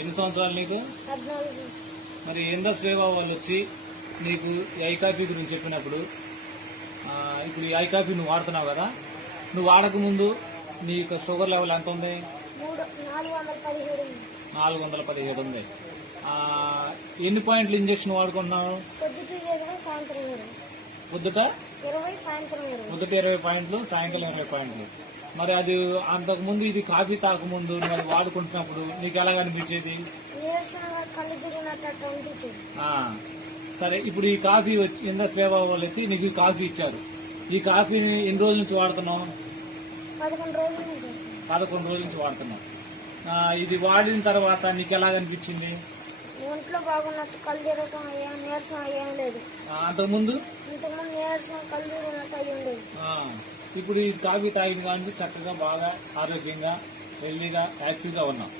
ఎన్ని సంవత్సరాలు నీకు? 14. మరి ఎందస్ వేవా వాళ్ళు వచ్చి నీకు ఈ ఐ కాఫీ గురించి చెప్పినప్పుడు ఇప్పుడు ఈ ఐ కాఫీ నువ్వు వాడుతున్నావు కదా, నువ్వు వాడక ముందు నీ షుగర్ లెవెల్ ఎంత ఉంది? 417 ఉంది. 417 ఉంది. ఎన్ని పాయింట్లు ఇంజక్షన్ వాడుకున్నావు? పొద్దుట 20, సాయంత్రం 20. పొద్దుట 20, సాయంత్రం 20. పొద్దుట 20 పాయింట్లు, సాయంకాలం 20 పాయింట్లు. మరి అది అంతకు ముందు ఇది కాఫీ తాకముందు మరి వాడుకుంటున్నప్పుడు నీకు ఎలాగ అనిపించేది? నీరసంగా కళ్ళు తిరిగినట్టు అనిపించేది. సరే, ఇప్పుడు ఈ కాఫీ వచ్చి ఇందస్ వేవా వాళ్ళు వచ్చి నీకు ఈ కాఫీ ఇచ్చారు. ఈ కాఫీని ఎన్ని రోజుల నుంచి వాడుతున్నావు? 11 రోజుల నుంచి. 11 రోజుల నుంచి వాడుతున్నావు. ఇది వాడిన తర్వాత నీకు ఎలాగ అనిపించింది? ఒంట్లో బాగున్నట్టు, కళ్ళు తిరగటం అయ్యా, నీరసం అయ్యేం లేదు. అంతకుముందు నీరసం కళ్ళు తిరిగినట్టు అయ్యి ఉండేది. ఇప్పుడు ఈ కాఫీ తాగిన కానీ చక్కగా బాగా ఆరోగ్యంగా హెల్దీగా యాక్టివ్గా ఉన్నాం.